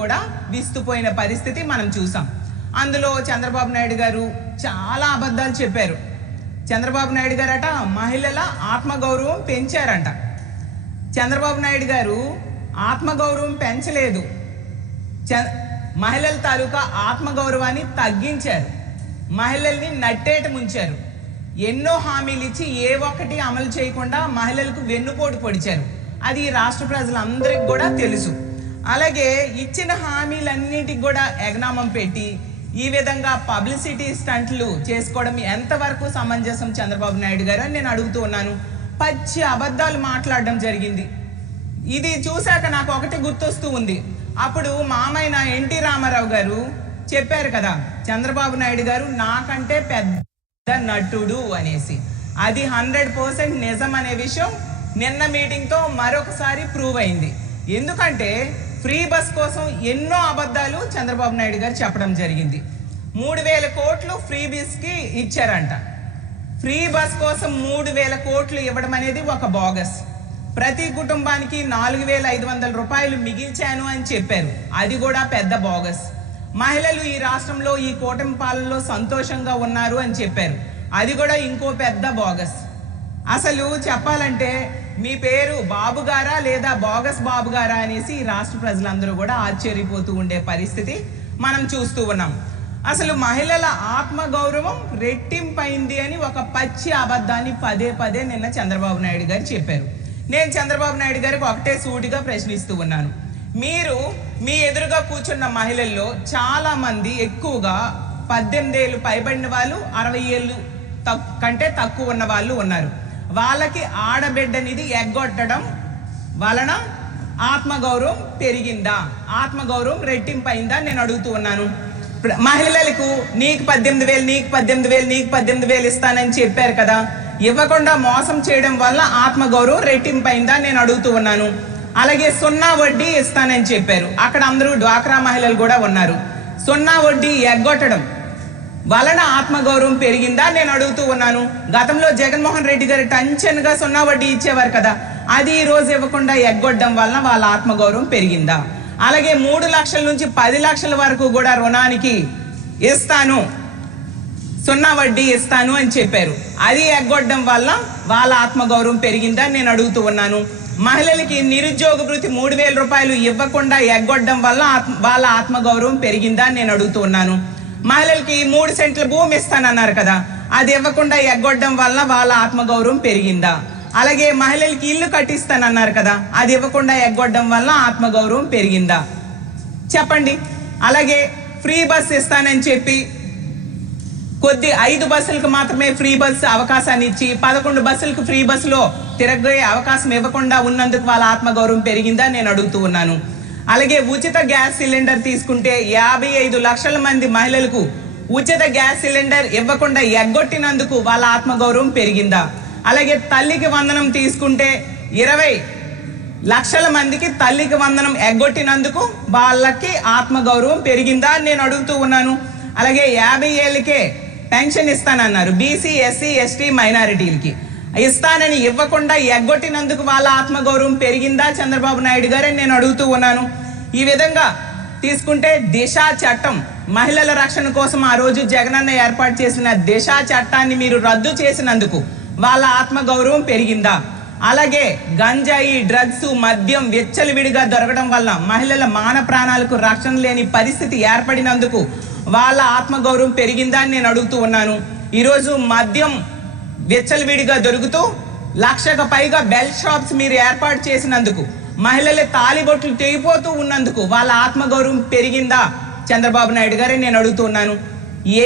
కూడా విస్తుపోయిన పరిస్థితి మనం చూసాం. అందులో చంద్రబాబు నాయుడు గారు చాలా అబద్ధాలు చెప్పారు. చంద్రబాబు నాయుడు గారట మహిళల ఆత్మగౌరవం పెంచారంట. చంద్రబాబు నాయుడు గారు ఆత్మగౌరవం పెంచలేదు, మహిళల తాలూకా ఆత్మగౌరవాన్ని తగ్గించారు, మహిళల్ని నట్టేట ముంచారు. ఎన్నో హామీలు ఇచ్చి ఏ ఒక్కటి అమలు చేయకుండా మహిళలకు వెన్నుపోటు పొడిచారు. అది రాష్ట్ర ప్రజలందరికీ కూడా తెలుసు. అలాగే ఇచ్చిన హామీలన్నిటికి కూడా ఎగనామం పెట్టి ఈ విధంగా పబ్లిసిటీ స్టంట్లు చేసుకోవడం ఎంతవరకు సమంజసం చంద్రబాబు నాయుడు గారు అని నేను అడుగుతూ ఉన్నాను. పచ్చి అబద్ధాలు మాట్లాడడం జరిగింది. ఇది చూశాక నాకు ఒకటి గుర్తొస్తూ ఉంది. అప్పుడు మామైన ఎన్టీ రామారావు గారు చెప్పారు కదా, చంద్రబాబు నాయుడు గారు నాకంటే పెద్ద నటుడు అనేసి. అది 100% నిజం అనే విషయం నిన్న మీటింగ్తో మరొకసారి ప్రూవ్ అయింది. ఎందుకంటే ఫ్రీ బస్ కోసం ఎన్నో అబద్ధాలు చంద్రబాబు నాయుడు గారు చెప్పడం జరిగింది. 3,000 కోట్లు ఫ్రీ బస్కి ఇచ్చారంట. ఫ్రీ బస్ కోసం 3,000 కోట్లు ఇవ్వడం అనేది ఒక బోగస్. ప్రతి కుటుంబానికి 4,500 రూపాయలు మిగిల్చాను అని చెప్పారు. అది కూడా పెద్ద బోగస్. మహిళలు ఈ రాష్ట్రంలో ఈ కూటమి పాలనలో సంతోషంగా ఉన్నారు అని చెప్పారు. అది కూడా ఇంకో పెద్ద బోగస్. అసలు చెప్పాలంటే మీ పేరు బాబు గారా లేదా బోగస్ బాబు గారా అనేసి రాష్ట్ర ప్రజలందరూ కూడా ఆశ్చర్యపోతూ ఉండే పరిస్థితి మనం చూస్తూ ఉన్నాం. అసలు మహిళల ఆత్మగౌరవం రెట్టింపైంది అని ఒక పచ్చి అబద్ధాన్ని పదే పదే నిన్న చంద్రబాబు నాయుడు గారు చెప్పారు. నేను చంద్రబాబు నాయుడు గారికి ఒకటే సూటిగా ప్రశ్నిస్తూ ఉన్నాను. మీరు మీ ఎదురుగా కూర్చున్న మహిళల్లో చాలా మంది ఎక్కువగా 18 ఏళ్ళు పైబడిన వాళ్ళు, 60 ఏళ్ళు కంటే తక్కువ ఉన్న వాళ్ళు ఉన్నారు. వాళ్ళకి ఆడబిడ్డనిది ఎగ్గొట్టడం వలన ఆత్మగౌరవం పెరిగిందా, ఆత్మగౌరవం రెట్టింపైందా నేను అడుగుతూ ఉన్నాను. మహిళలకు నీకు 18,000 నీకు 18,000 నీకు 18,000 ఇస్తానని చెప్పారు కదా, ఇవ్వకుండా మోసం చేయడం వల్ల ఆత్మగౌరవం రెట్టింపైందా నేను అడుగుతూ ఉన్నాను. అలాగే 0 వడ్డీ ఇస్తానని చెప్పారు. అక్కడ అందరూ డ్వాక్రా మహిళలు కూడా ఉన్నారు. 0 వడ్డీ ఎగ్గొట్టడం వలన ఆత్మగౌరవం పెరిగిందా నేను అడుగుతూ ఉన్నాను. గతంలో జగన్మోహన్ రెడ్డి గారు టెన్షన్గా 0 వడ్డీ ఇచ్చేవారు కదా, అది ఈ రోజు ఇవ్వకుండా ఎగ్గొట్టడం వలన వాళ్ళ ఆత్మగౌరవం పెరిగిందా. అలాగే 3 లక్షల నుంచి 10 లక్షల వరకు కూడా రుణానికి ఇస్తాను, 0 వడ్డీ ఇస్తాను అని చెప్పారు. అది ఎగ్గొట్టడం వల్ల వాళ్ళ ఆత్మగౌరవం పెరిగిందా నేను అడుగుతూ ఉన్నాను. మహిళలకి నిరుద్యోగ భృతి 3,000 రూపాయలు ఇవ్వకుండా ఎగ్గొట్టడం వల్ల వాళ్ళ ఆత్మగౌరవం పెరిగిందా నేను అడుగుతూ ఉన్నాను. మహిళలకి 3 సెంట్ల భూమి ఇస్తానన్నారు కదా, అది ఇవ్వకుండా ఎగ్గొట్టడం వల్ల వాళ్ళ ఆత్మగౌరవం పెరిగిందా. అలాగే మహిళలకి ఇల్లు కట్టిస్తానన్నారు కదా, అది ఇవ్వకుండా ఎగ్గొట్టడం వల్ల ఆత్మగౌరవం పెరిగిందా చెప్పండి. అలాగే ఫ్రీ బస్ ఇస్తానని చెప్పి 5 బస్సులకు మాత్రమే ఫ్రీ బస్ అవకాశాన్ని ఇచ్చి 11 బస్సులకు ఫ్రీ బస్సులో తిరగే అవకాశం ఇవ్వకుండా ఉన్నందుకు వాళ్ళ ఆత్మగౌరవం పెరిగిందా నేను అడుగుతూ ఉన్నాను. అలాగే ఉచిత గ్యాస్ సిలిండర్ తీసుకుంటే 55 లక్షల మంది మహిళలకు ఉచిత గ్యాస్ సిలిండర్ ఇవ్వకుండా ఎగ్గొట్టినందుకు వాళ్ళ ఆత్మగౌరవం పెరిగిందా. అలాగే తల్లికి వందనం తీసుకుంటే 20 లక్షల మందికి తల్లికి వందనం ఎగ్గొట్టినందుకు వాళ్ళకి ఆత్మగౌరవం పెరిగిందా నేను అడుగుతూ ఉన్నాను. అలాగే 50 ఏళ్ళకే పెన్షన్ ఇస్తానన్నారు, బీసీ ఎస్సీ ఎస్టీ మైనారిటీలకి ఇస్తానని ఇవ్వకుండా ఎగ్గొట్టినందుకు వాళ్ళ ఆత్మగౌరవం పెరిగిందా చంద్రబాబు నాయుడు గారు నేను అడుగుతూ ఉన్నాను. ఈ విధంగా తీసుకుంటే దిశ చట్టం, మహిళల రక్షణ కోసం ఆ రోజు జగనన్న ఏర్పాటు చేసిన దిశ చట్టాన్ని మీరు రద్దు చేసినందుకు వాళ్ళ ఆత్మగౌరవం పెరిగిందా. అలాగే గంజాయి, డ్రగ్స్, మద్యం విచ్చలవిడిగా దొరకడం వల్ల మహిళల మాన ప్రాణాలకు రక్షణ లేని పరిస్థితి ఏర్పడినందుకు వాళ్ళ ఆత్మగౌరవం పెరిగిందా అని నేను అడుగుతూ ఉన్నాను. ఈరోజు మద్యం విచ్చలవిడిగా దొరుకుతూ 1,00,000కు పైగా బెల్ షాప్స్ మీరు ఏర్పాటు చేసినందుకు, మహిళల తాలిబొట్లు తెగిపోతూ ఉన్నందుకు వాళ్ళ ఆత్మగౌరవం పెరిగిందా చంద్రబాబు నాయుడు గారు నేను అడుగుతున్నాను.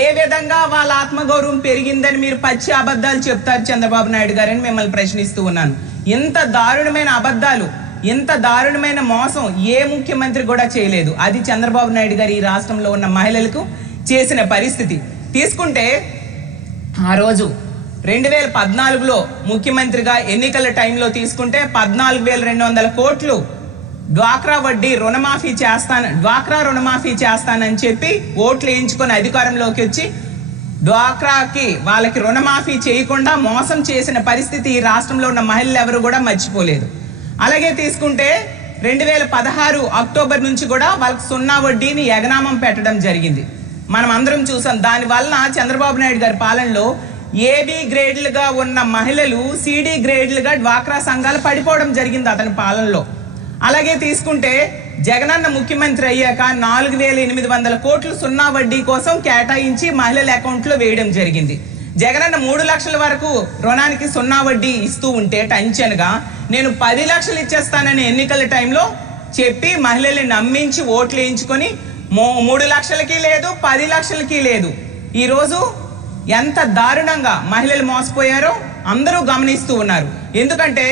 ఏ విధంగా వాళ్ళ ఆత్మగౌరవం పెరిగిందని మీరు పచ్చి అబద్ధాలు చెప్తారు చంద్రబాబు నాయుడు గారని మిమ్మల్ని ప్రశ్నిస్తూ ఉన్నాను. ఇంత దారుణమైన అబద్ధాలు, ఇంత దారుణమైన మోసం ఏ ముఖ్యమంత్రి కూడా చేయలేదు. అది చంద్రబాబు నాయుడు గారు ఈ రాష్ట్రంలో ఉన్న మహిళలకు చేసిన పరిస్థితి తీసుకుంటే, ఆ రోజు 2014లో ముఖ్యమంత్రిగా ఎన్నికల టైంలో తీసుకుంటే 14,200 కోట్లు డ్వాక్రా రుణమాఫీ చేస్తానని చెప్పి ఓట్లు వేయించుకొని అధికారంలోకి వచ్చి డ్వాక్రాకి వాళ్ళకి రుణమాఫీ చేయకుండా మోసం చేసిన పరిస్థితి ఈ రాష్ట్రంలో ఉన్న మహిళలు ఎవరు కూడా మర్చిపోలేదు. అలాగే తీసుకుంటే 2016 అక్టోబర్ నుంచి కూడా వాళ్ళకి సున్నా వడ్డీని ఎగనామం పెట్టడం జరిగింది. మనం అందరం చూసాం. దాని వలన చంద్రబాబు నాయుడు గారి పాలనలో ఏబి గ్రేడ్లుగా ఉన్న మహిళలు సిడి గ్రేడ్లుగా డ్వాక్రా సంఘాలు పడిపోవడం జరిగింది అతని పాలనలో. అలాగే తీసుకుంటే జగనన్న ముఖ్యమంత్రి అయ్యాక 4,800 కోట్లు సున్నా వడ్డీ కోసం కేటాయించి మహిళల అకౌంట్లో వేయడం జరిగింది. జగనన్న 3 లక్షల వరకు రుణానికి సున్నా వడ్డీ ఇస్తూ ఉంటే టెన్షన్గా నేను 10 లక్షలు ఇచ్చేస్తానని ఎన్నికల టైంలో చెప్పి మహిళల్ని నమ్మించి ఓట్లు వేయించుకొని 3 లక్షలకి లేదు, 10 లక్షలకి లేదు. ఈరోజు ఎంత దారుణంగా మహిళలు మోసపోయారో అందరూ గమనిస్తూ ఉన్నారు. ఎందుకంటే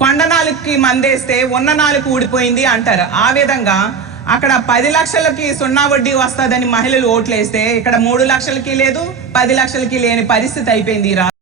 కొండ నాలుగుకి మందేస్తే ఉన్న నాలుగు ఊడిపోయింది అంటారు. ఆ విధంగా అక్కడ 10 లక్షలకి సున్నా వడ్డీ వస్తుందని మహిళలు ఓట్లేస్తే ఇక్కడ 3 లక్షలకి లేదు, 10 లక్షలకి లేని పరిస్థితి అయిపోయింది.